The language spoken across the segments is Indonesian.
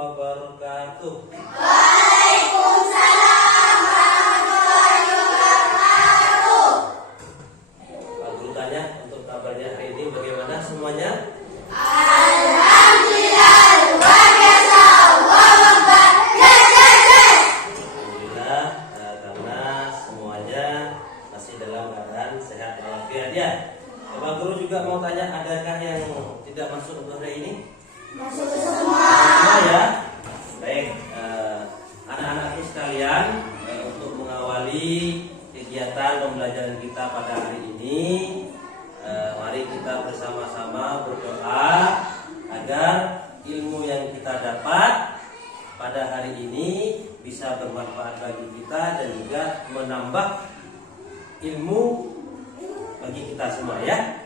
wabarakatuh. Waalaikumsalam warahmatullahi wabarakatuh. Pak Guru tanya untuk kabarnya hari ini bagaimana semuanya? Alhamdulillah luar biasa. Allahu Akbar. Alhamdulillah karena semuanya masih dalam keadaan sehat walafiat ya. Pak Guru juga mau tanya, adakah yang tidak masuk untuk hari ini? Masuk semua. Semua ya. Baik, anak-anakku sekalian, untuk mengawali kegiatan pembelajaran kita pada hari ini, mari kita bersama-sama berdoa agar ilmu yang kita dapat pada hari ini bisa bermanfaat bagi kita dan juga menambah ilmu bagi kita semua ya.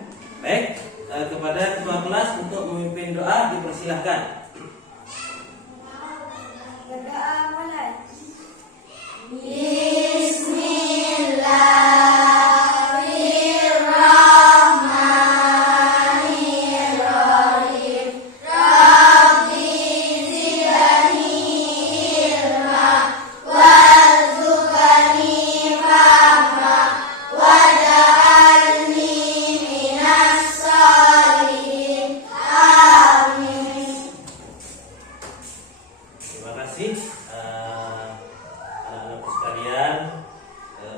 Baik, kepada ketua kelas untuk memimpin doa dipersilahkan. Berdoa mulai. Bismillah. Anak-anakku sekalian,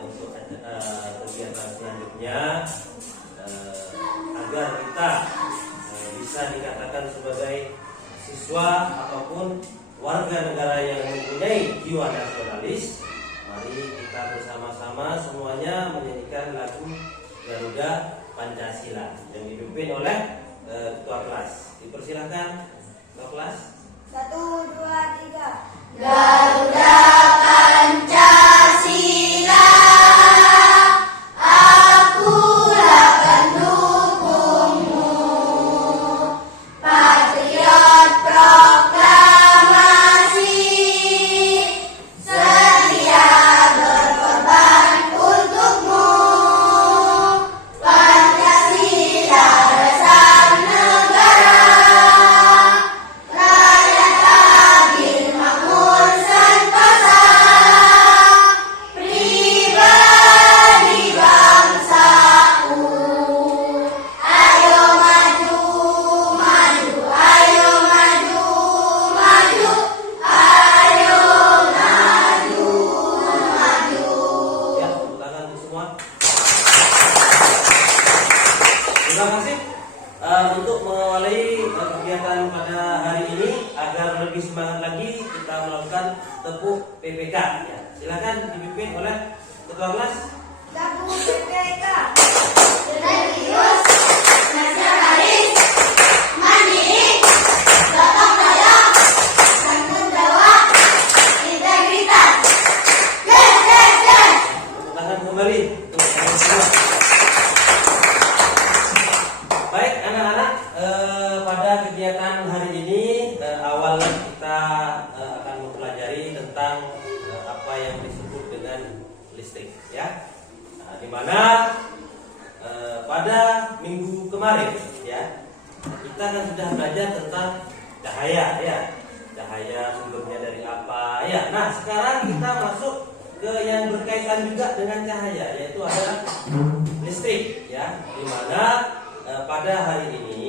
untuk kegiatan selanjutnya, agar kita bisa dikatakan sebagai siswa ataupun warga negara yang mempunyai jiwa nasionalis, mari kita bersama-sama semuanya menyanyikan lagu Garuda Pancasila yang dipimpin oleh ketua kelas. Dipersilakan ketua kelas. 1, 2, 3. Garuda Pancasila, akulah pendukungmu. Patriot proklamasi, sedia berkorban untukmu. Pancasila dasar negara, rakyat adil makmur sentosa, pribadi bangsaku. Ayo maju, maju, ayo maju, maju, ayo maju, maju. Ya, tepuk tangan untuk semua. Terima kasih untuk mengawali kegiatan pada hari ini. Agar lebih semangat lagi, kita melakukan tepuk PPK. Ya, silakan dipimpin oleh ketua kelas. Lagu PPK. Religius, nasionalis, mandiri, gotong royong, tanggung jawab, integritas. Yes. Tepuk tangan kembali untuk kalian semua. Baik anak-anak, pada kegiatan hari ini awalnya kita akan mempelajari tentang apa yang disebut dengan listrik ya. Nah, di mana pada minggu kemarin ya kita kan sudah belajar tentang cahaya ya. Cahaya sumbernya dari apa ya. Nah, sekarang kita masuk ke yang berkaitan juga dengan cahaya, yaitu adalah listrik ya. Di mana pada hari ini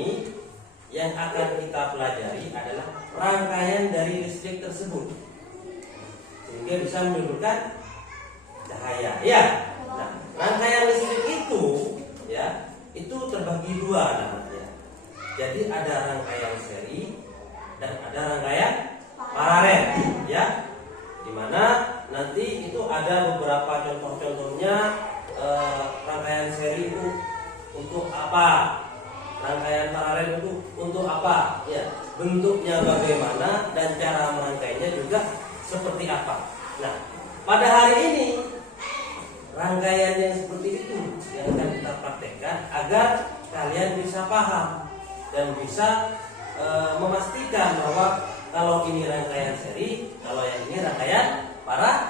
yang akan kita pelajari adalah rangkaian dari listrik tersebut sehingga bisa menimbulkan cahaya ya. Nah, rangkaian listrik itu ya, itu terbagi dua namanya. Jadi ada rangkaian seri dan ada rangkaian paralel ya. Dimana nanti itu ada beberapa contoh-contohnya. Rangkaian seri itu untuk apa? Rangkaian paralel itu untuk apa? Ya, bentuknya bagaimana dan cara merangkainya juga seperti apa. Nah, pada hari ini rangkaian yang seperti itu yang akan kita praktekkan agar kalian bisa paham dan bisa memastikan bahwa kalau ini rangkaian seri, kalau yang ini rangkaian paralel.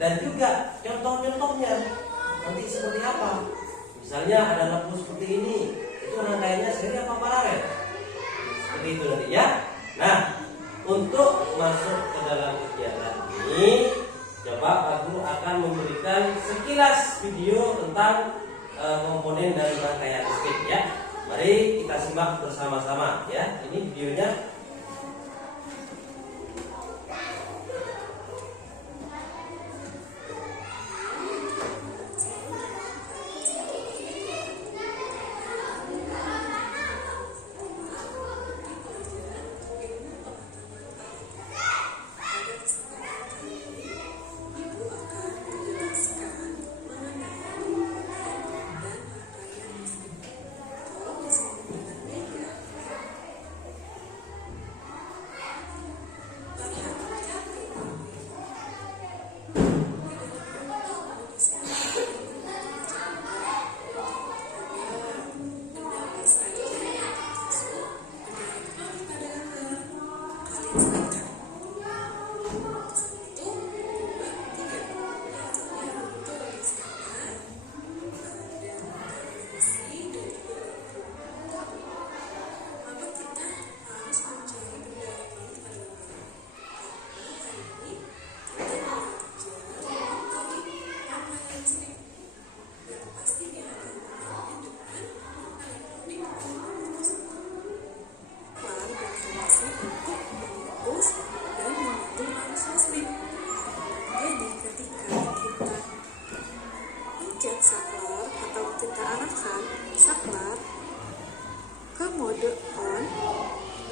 Dan juga contoh-contohnya nanti seperti apa. Misalnya ada lampu seperti ini, itu rangkaiannya seri apa paralel? Seperti itu nanti ya. Nah, Untuk masuk ke dalam kegiatan ini, coba Pak Guru akan memberikan sekilas video tentang komponen dan rangkaian listrik ya. Mari kita simak bersama-sama ya. Ini videonya. Saklar atau kita arahkan saklar ke mode on,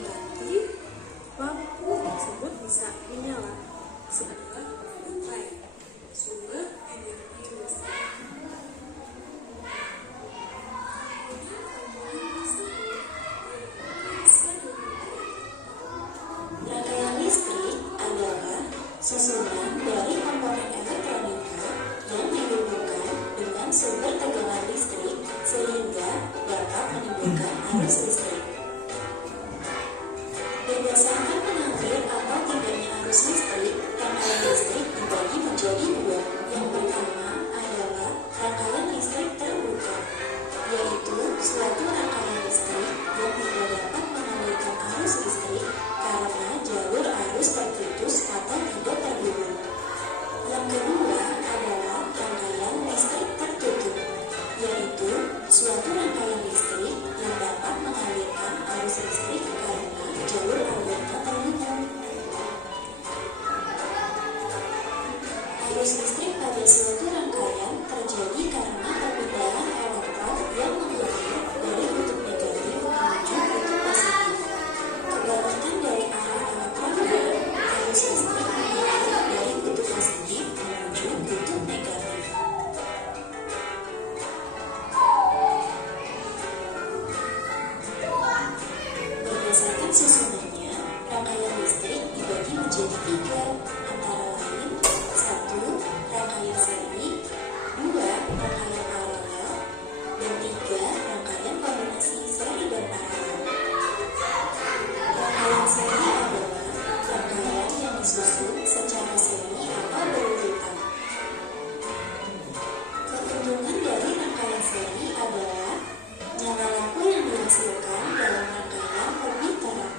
nanti lampu tersebut bisa menyala sebagai sumber energi listrik. Rangkaian listrik adalah susunan dari komponen elektronika yang dihubungkan dengan sumber tegangan listrik sehingga dapat menimbulkan arus listrik. Berdasarkan mengalir atau tidaknya arus listrik, rangkaian listrik dibagi menjadi dua. Yang pertama adalah rangkaian listrik terbuka, yaitu suatu rangkaian listrik yang tidak dapat mengalirkan arus listrik karena jalur arus terputus atau tidak terhubung. Yang kedua adalah rangkaian listrik tertutup, yaitu suatu rangkaian listrik yang dapat mengalirkan arus listrik karena jalur alirnya terhubung. Arus listrik pada suatu rangkaian terjadi karena perpindahan elektron yang mengalir dari kutub negatif menuju kutub positif. Kebalikan dari arah elektronnya, arus listrik mengalir dari kutub positif menuju kutub negatif. Berdasarkan susunannya, rangkaian listrik dibagi menjadi tiga, antara lain 1. Rangkaian seri, 2. Rangkaian paralel, dan 3. Rangkaian kombinasi seri dan paralel. Rangkaian seri adalah rangkaian yang disusun secara seri atau berurutan. Keuntungan dari rangkaian seri adalah nyala lampu yang dihasilkan dalam rangkaian lebih terang.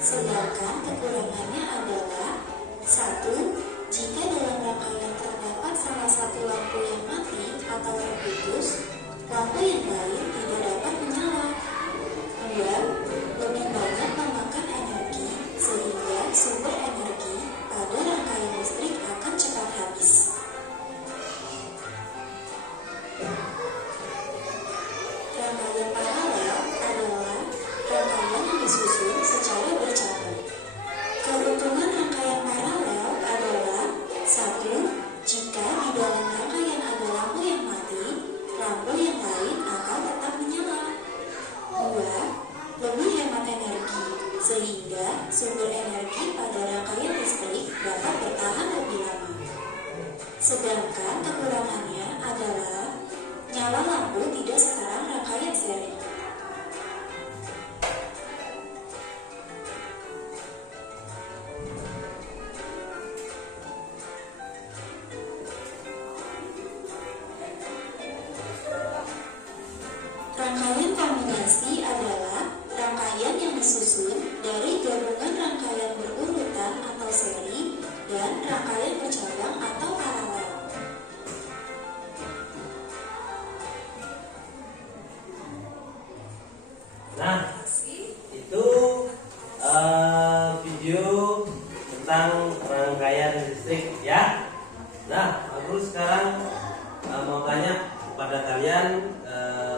Sedangkan kekurangannya adalah 1. Jika dalam rangkaian terdapat salah satu lampu yang mati atau terputus, lampu yang lain tidak dapat menyala. 2. Lebih banyak memakan energi sehingga sumber energi pada rangkaian listrik akan cepat habis. Rangkaian paralel adalah rangkaian yang disusun secara bercabang. Keuntungan rangkaian paralel adalah 1. Jika di dalam rangkaian ada lampu yang mati, lampu yang lain akan tetap menyala. 2. Lebih hemat energi, sehingga sumber energi pada rangkaian listrik dapat bertahan lebih lama. Sedangkan kekurangannya adalah nyala lampu tidak sekarang rangkaian seri. Rangkaian kombinasi adalah rangkaian yang disusun dari gabungan rangkaian tentang rangkaian listrik ya. Nah, aku sekarang mau tanya kepada kalian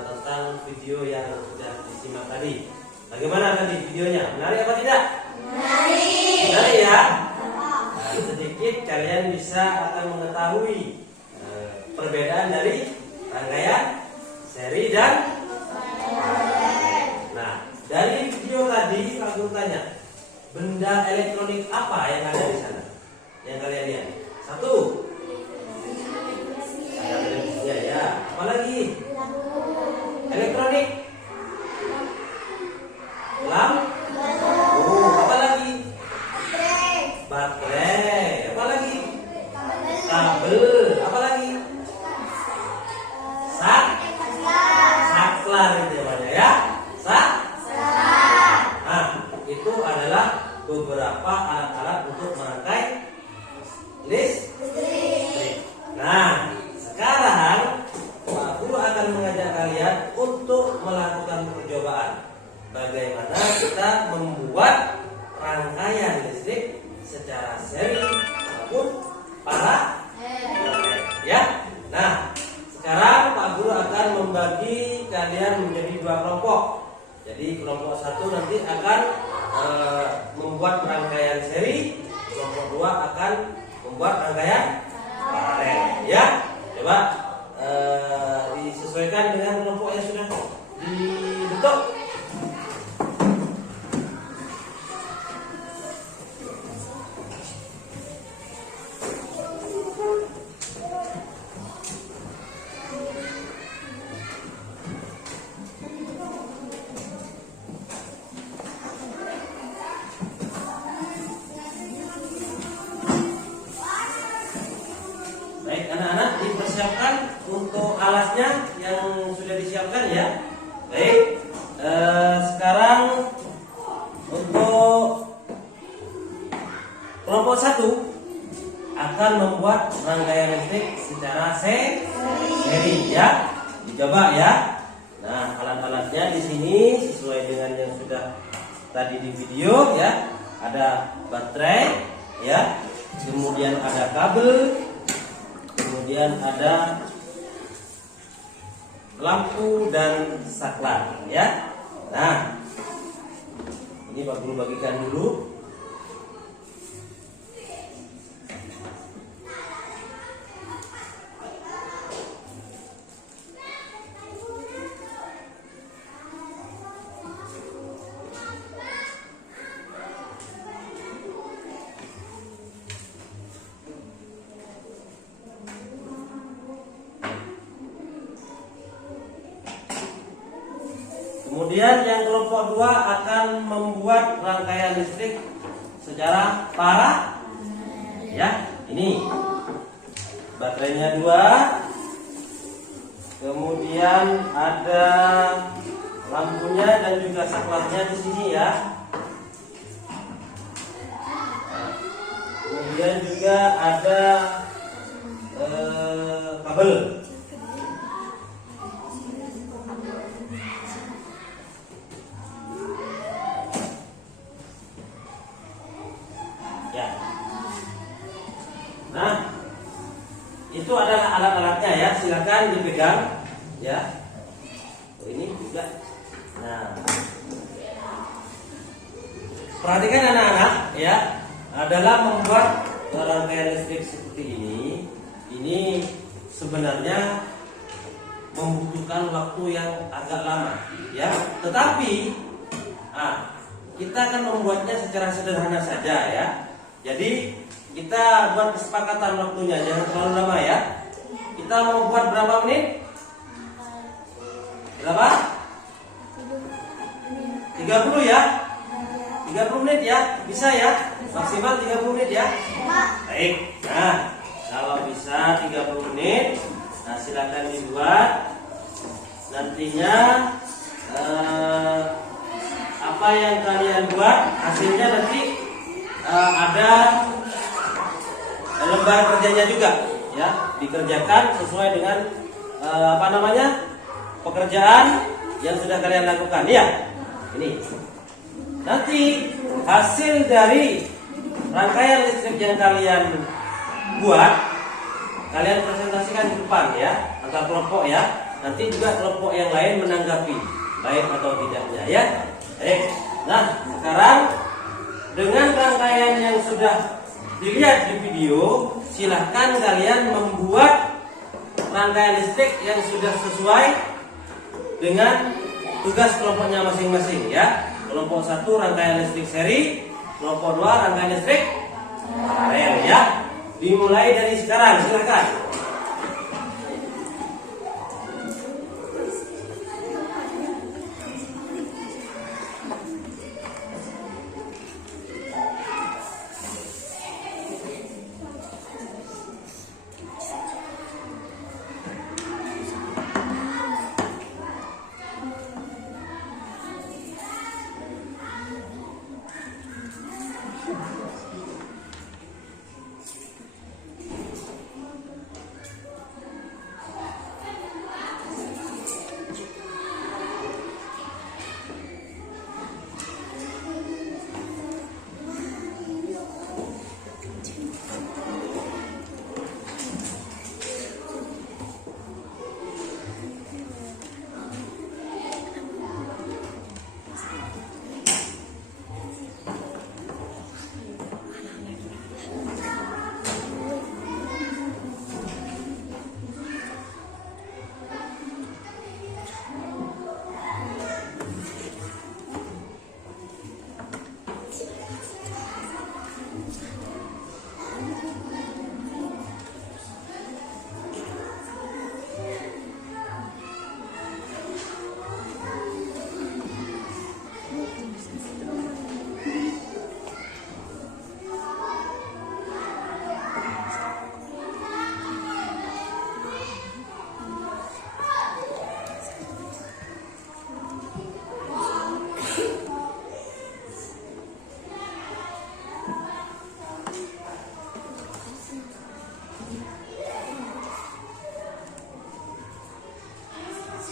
tentang video yang sudah disimak tadi. Bagaimana tadi videonya? Menarik apa tidak? Menarik ya. Nah, sedikit kalian bisa akan mengetahui perbedaan dari rangkaian, seri dan nah, dari video tadi Pak Guru tanya, benda elektronik apa yang ada di sana? Yang kalian lihat? Satu, ada televisinya ya. Apalagi? Elektronik. Lampu. Oh, apa lagi? Baterai. Apa lagi? Kabel. Apa lagi? Saklar itu namanya ya. Nah, itu adalah beberapa alat-alat untuk merangkai listrik. Nah, sekarang Pak Guru akan mengajak kalian untuk melakukan percobaan bagaimana kita membuat rangkaian listrik secara seri maupun paralel ya. Nah, sekarang Pak Guru akan membagi kalian menjadi dua kelompok. Jadi kelompok satu nanti akan membuat rangkaian seri, kelompok dua akan membuat rangkaian paralel ya. Coba disesuaikan dengan kelompok yang sudah dibentuk. Baik, anak-anak dipersiapkan untuk alasnya yang sudah disiapkan ya. Baik, sekarang untuk kelompok satu akan membuat rangkaian listrik secara seri ya. Dicoba ya. Nah, alat-alatnya di sini sesuai dengan yang sudah tadi di video ya. Ada baterai ya. Kemudian ada kabel. Kemudian ada lampu dan saklar ya. Nah, ini Pak Guru bagikan dulu. Kemudian yang kelompok 2 akan membuat rangkaian listrik secara paralel ya. Ini baterainya 2. Kemudian ada lampunya dan juga saklarnya di sini ya. Kemudian juga ada kabel. Ya. Nah, itu adalah alat-alatnya ya. Silakan dipegang ya. Oh, ini juga. Nah, perhatikan anak-anak ya. Adalah membuat rangkaian listrik seperti ini sebenarnya membutuhkan waktu yang agak lama ya. Tetapi kita akan membuatnya secara sederhana saja ya. Jadi kita buat kesepakatan waktunya, jangan terlalu lama ya. Kita mau buat berapa menit? Berapa? 30 ya. 30 menit ya. Bisa ya? Maksimal 30 menit ya. Baik. Nah, kalau bisa 30 menit, nah silakan dibuat. Nantinya apa yang kalian buat hasilnya nanti ada lembar kerjanya juga ya, dikerjakan sesuai dengan pekerjaan yang sudah kalian lakukan ya. Ini nanti hasil dari rangkaian listrik yang kalian buat, kalian presentasikan di depan ya, antar kelompok ya. Nanti juga kelompok yang lain menanggapi baik atau tidaknya ya. Baik. Nah, sekarang dengan rangkaian yang sudah dilihat di video, silahkan kalian membuat rangkaian listrik yang sudah sesuai dengan tugas kelompoknya masing-masing ya. Kelompok 1 rangkaian listrik seri, kelompok 2 rangkaian listrik paralel ya. Dimulai dari sekarang, silahkan.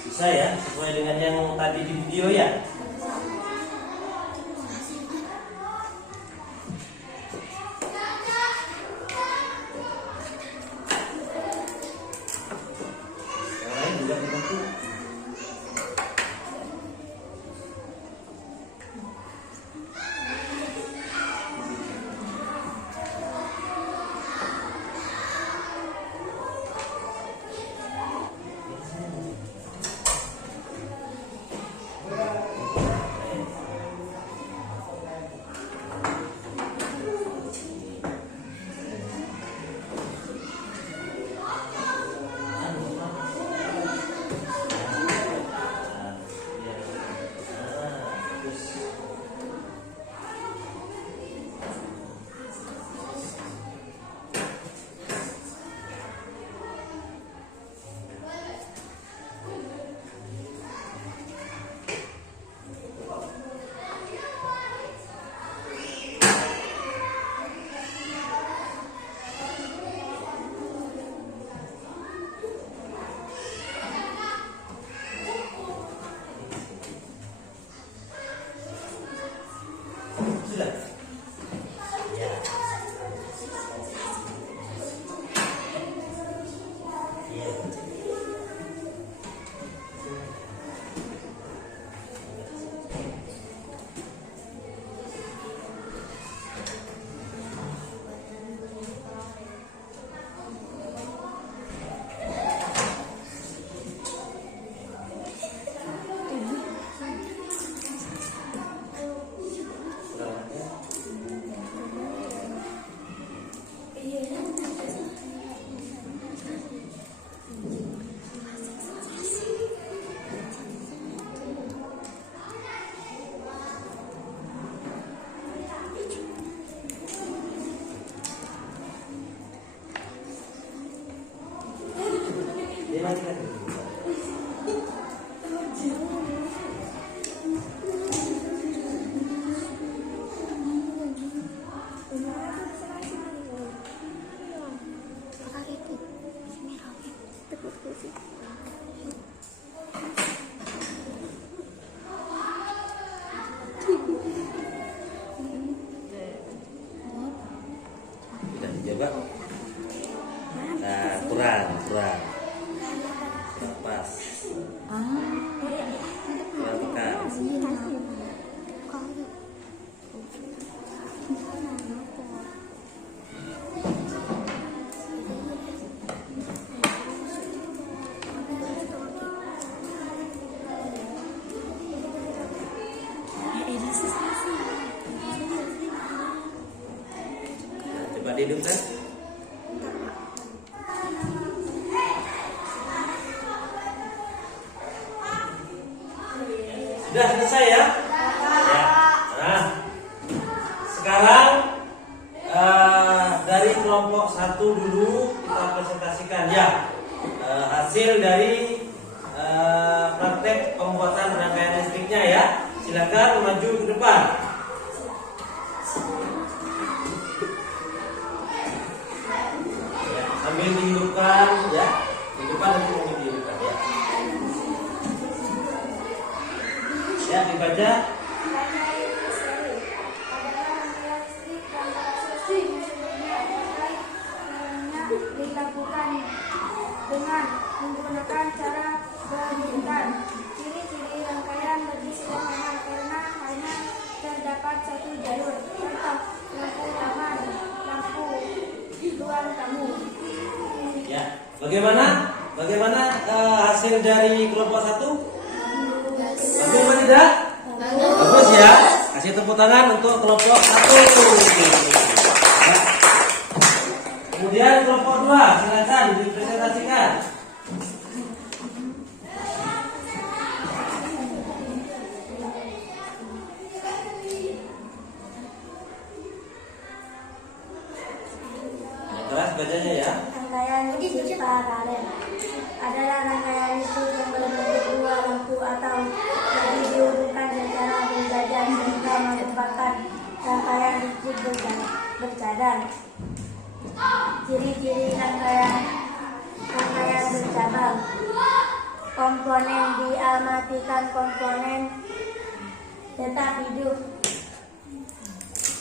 Bisa ya, sesuai dengan yang tadi di video ya. Yang lain juga dibantu. Sudah. Ya. Iya. Dimatikan dulu. coba. Nah, kurang. Pas. Kurang pekan. Coba dihidupkan. Sudah selesai ya? Ya. Nah, sekarang dari kelompok 1 dulu kita presentasikan ya hasil dari praktek pembuatan rangkaian listriknya ya. Silakan maju ke depan. Ya, sambil dihidupkan ya. Di depan nanti mau dihidupkan ya. Ya, dibaca. Dilakukan dengan menggunakan cara berhubungan. Ciri-ciri rangkaian lebih sederhana karena hanya terdapat satu jalur. Contoh, lampu taman, lampu ruang tamu. Ya, bagaimana hasil dari kelompok 1? Bagus apa tidak? Bagus ya. Kasih tepuk tangan untuk kelompok 1. Ya. Kemudian kelompok 2, silakan dipresentasikan. Yang keras bacanya ya. Rangkaian listrik paralel adalah rangkaian listrik yang berbentuk dua lampu atau lebih dihubungkan secara berjajar sehingga merupakan rangkaian listrik bercadang. Ciri-ciri rangkaian bercabang. Komponen diamatikan, komponen tetap hidup.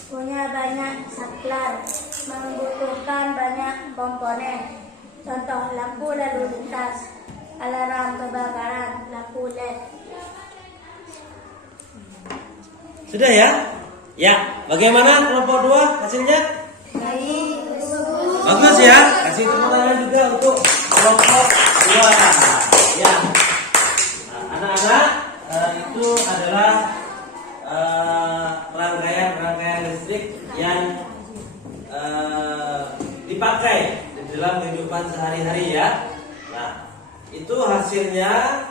Punya banyak saklar, membutuhkan banyak komponen. Contoh, lampu lalu lintas, alarm kebakaran, lampu LED. Sudah ya? Ya, bagaimana kelompok 2 hasilnya? Baik. Bagus ya. Kasih tepuk tangan juga untuk kelompok 2. Ya. Nah, anak-anak, itu adalah rangkaian listrik yang dipakai di dalam kehidupan sehari-hari ya. Nah, itu hasilnya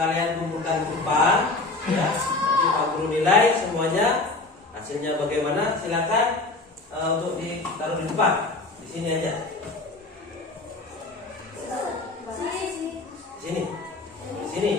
kalian kumpulkan di depan ya. Nanti Pak Guru nilai semuanya hasilnya bagaimana. Silakan untuk ditaruh di depan. Di sini aja. Di sini. Di sini.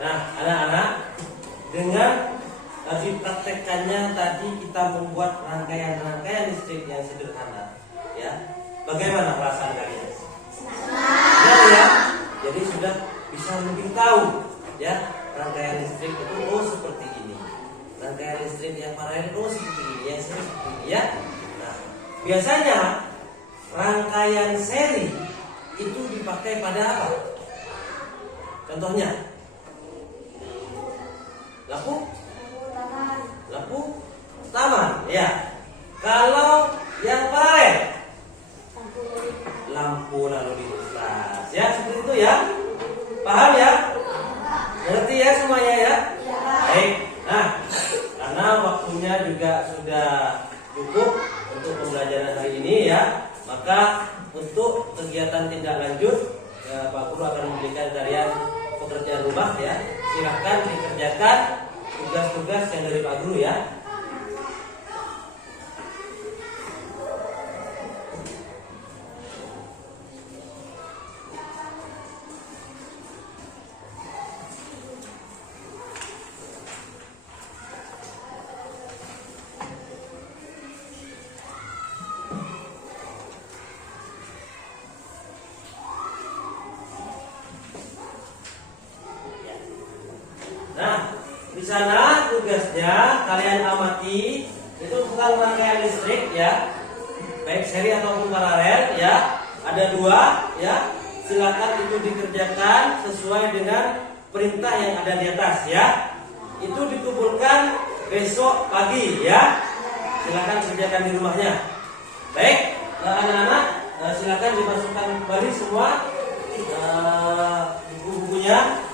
Nah, anak-anak, dengan dipraktekkannya tadi kita membuat rangkaian listrik yang sederhana, ya. Bagaimana perasaan kalian? Ya. Jadi sudah bisa lebih tahu, ya, rangkaian listrik itu seperti ini. Rangkaian listrik yang paralel seperti ini, yang seri seperti ini, ya. Nah, biasanya rangkaian seri itu dipakai pada apa? Contohnya, lampu taman, ya. Kalau yang paralel, lampu lalu lintas, ya, seperti itu ya. Paham ya? Ngerti ya semuanya ya? Baik. Nah, karena waktunya juga sudah cukup untuk pembelajaran hari ini ya, maka untuk kegiatan tindak lanjut Pak Guru akan memberikan kalian pekerjaan rumah ya. Silahkan dikerjakan tugas-tugas yang dari Pak Guru ya. kalian amati itu tentang rangkaian listrik ya, baik seri ataupun paralel ya. Ada 2 ya. Silakan itu dikerjakan sesuai dengan perintah yang ada di atas ya. Itu dikumpulkan besok pagi ya. Silakan kerjakan di rumahnya. Baik, anak-anak silakan dimasukkan kembali semua buku-bukunya.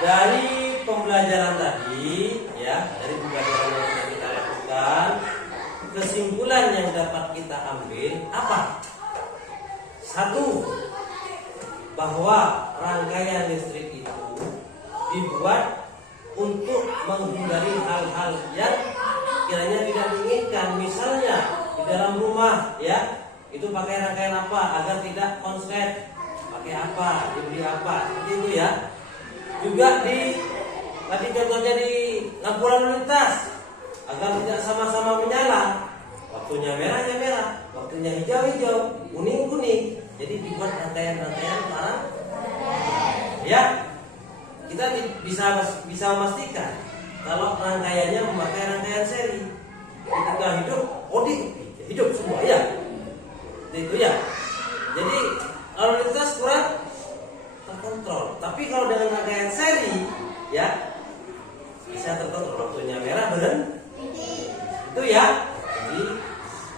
Dari pembelajaran tadi ya, dari pembelajaran yang sudah kita lakukan, kesimpulan yang dapat kita ambil apa? 1, bahwa rangkaian listrik itu dibuat untuk menghindari hal-hal yang kiranya tidak diinginkan. Misalnya di dalam rumah ya, itu pakai rangkaian apa agar tidak konslet, pakai apa, dibeli apa, seperti itu ya. Juga tadi contohnya di lampu lalu lintas agar tidak sama-sama menyala. Waktunya merahnya merah, waktunya hijau-hijau, kuning-kuning. Jadi dibuat rangkaian-rangkaian para ya. Kita bisa memastikan kalau rangkaiannya memakai rangkaian seri. Ketika hidup, hidup semua ya. Itu ya. Jadi lalu lintas kurang terkontrol. Tapi kalau dengan rangkaian seri ya bisa terkontrol, waktunya merah berhenti. Itu ya. Jadi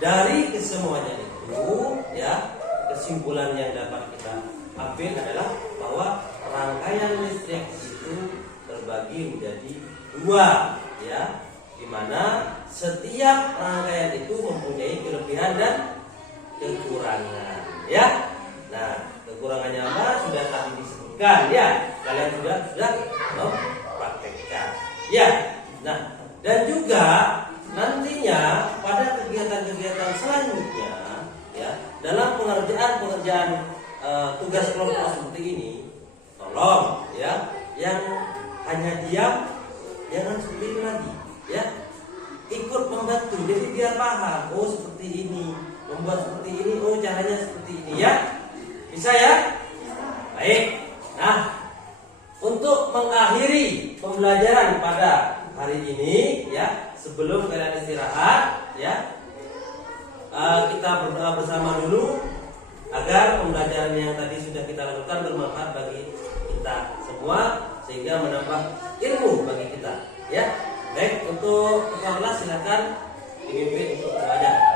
dari kesemuanya itu ya, kesimpulan yang dapat kita ambil adalah bahwa rangkaian listrik itu terbagi menjadi 2 ya, dimana setiap rangkaian itu mempunyai kelebihan dan kekurangan ya. Nah, kekurangannya apa? Sudah tadi disebutkan ya. Kalian sudah mempraktekkan. Ya. Nah, dan juga nantinya pada kegiatan-kegiatan selanjutnya ya, dalam pengerjaan tugas kelompok seperti ini, tolong ya, yang hanya diam jangan seperti itu lagi ya. Ikut membantu, jadi biar paham, oh seperti ini, membuat seperti ini, oh caranya seperti ini ya. Bisa ya? Baik. Nah, untuk mengakhiri pembelajaran pada hari ini ya, sebelum kalian istirahat ya, kita berdoa bersama dulu agar pembelajaran yang tadi sudah kita lakukan bermanfaat bagi kita semua sehingga menambah ilmu bagi kita ya. Baik, untuk kepala silakan dipimpin untuk berdoanya.